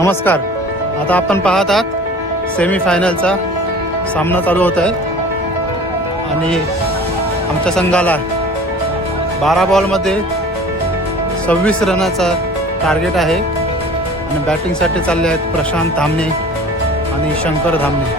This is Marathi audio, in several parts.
नमस्कार. आता आपण पाहत आहात सेमीफायनलचा सामना चालू होत आहे आणि आमच्या संघाला 12 बॉलमध्ये 26 रनाचा टार्गेट आहे आणि बॅटिंगसाठी चालले आहेत प्रशांत धामणे आणि शंकर धामणे.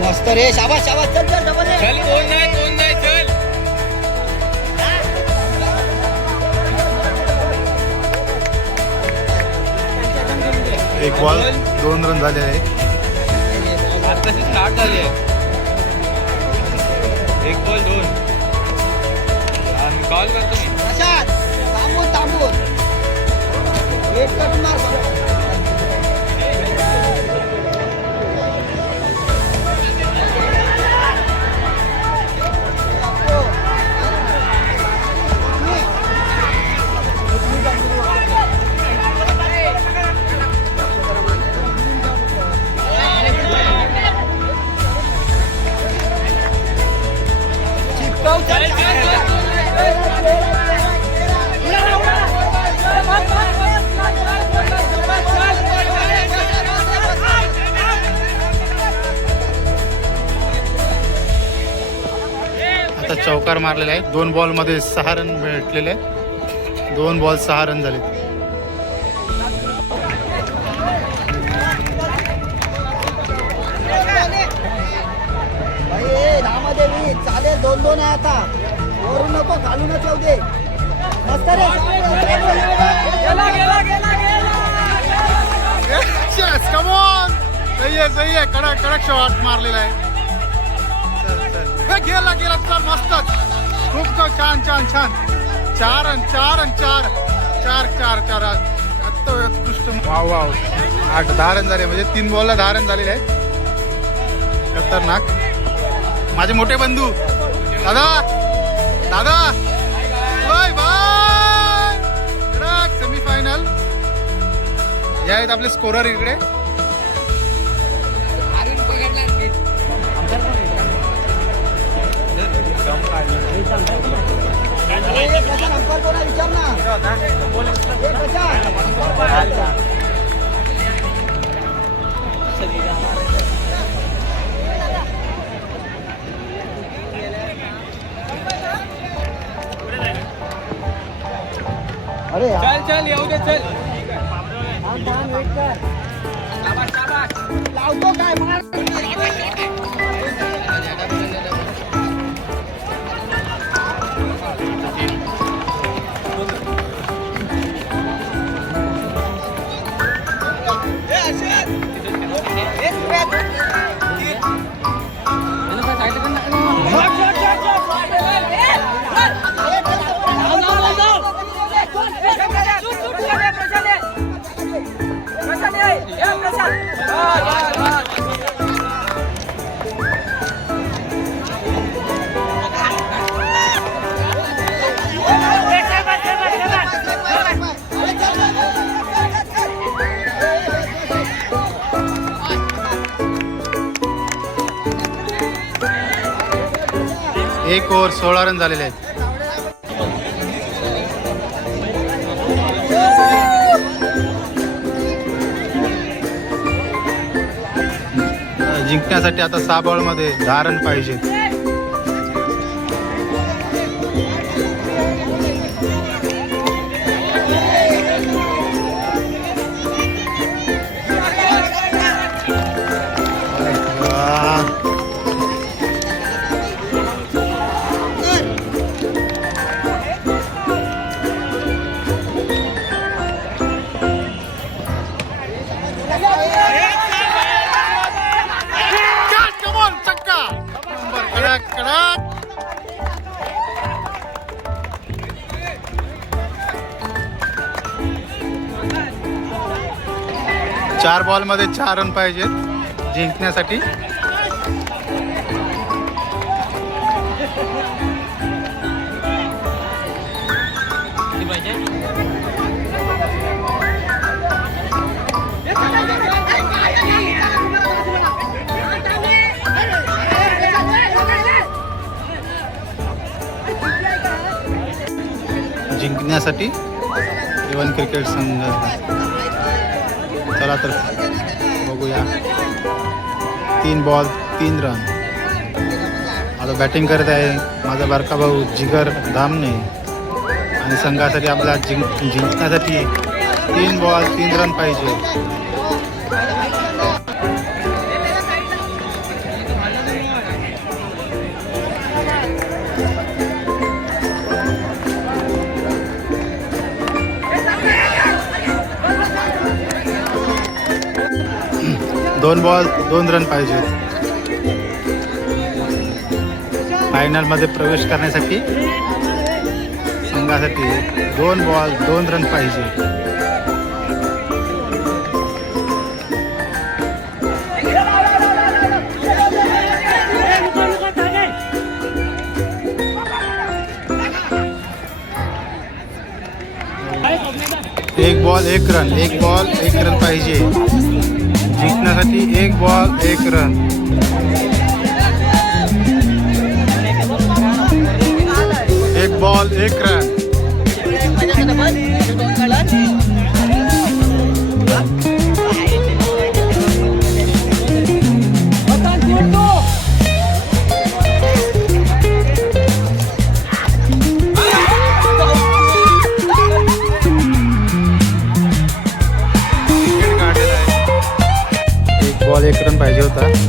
मस्त रे, शाबाश शाबाश, चल चल डबल चल, कोण नाही चल. एक बॉल 2 रन झाले आहे. आताशी स्टार्ट झाली आहे. 1 बॉल 2. मी कॉल करतो मी. प्रशांत थांबून वेट करून मार. आता चौकार मारलेला आहे. 2 बॉलमध्ये 6 रन भेटलेले आहेत. 2 बॉल 6 रन झाले. धामादेवी चालेल, 2-2 आहे आता. वरून नको, खालूनच येऊ दे. मस्त रे. सही आहे. कडक शॉट मारलेला आहे. गेला चल, मस्तच. खूप छान 4 रन 4 उत्कृष्ट. वाव 8-10 रन झाले, म्हणजे 3 बॉलला 10 रन झालेले आहेत. खतरनाक. माझे मोठे बंधू दादा बाय सेमीफायनल या आहेत आपले स्कोरर इकडे. विचार ना. अरे चल येऊ दे, चल. वेट कर. लावतो काय मार. एक ओव्हर 16 रन झालेले आहेत. जिंकण्यासाठी आता 6 बॉलमध्ये 10 रन पाहिजे. कडक 4 बॉलमध्ये 4 रन पाहिजेत जिंकण्यासाठी. जिंकण्यासाठी इवन क्रिकेट संघ. चला तर बघूया. 3 बॉल 3 रन. आता बॅटिंग करत आहे माझा बारका भाऊ जिगर धामणे आणि संघासाठी आपला जिंकण्यासाठी 3 बॉल 3 रन पाहिजे. दोन बॉल 2 रन पाहिजे. फायनलमध्ये प्रवेश करण्यासाठी संघासाठी 2 बॉल 2 रन पाहिजे. एक बॉल 1 रन. 1 बॉल 1 रन पाहिजे. जिंकण्यासाठी 1 बॉल 1 रन. एक बॉल 1 रन. बॉल 1 रन पाहिजे होता.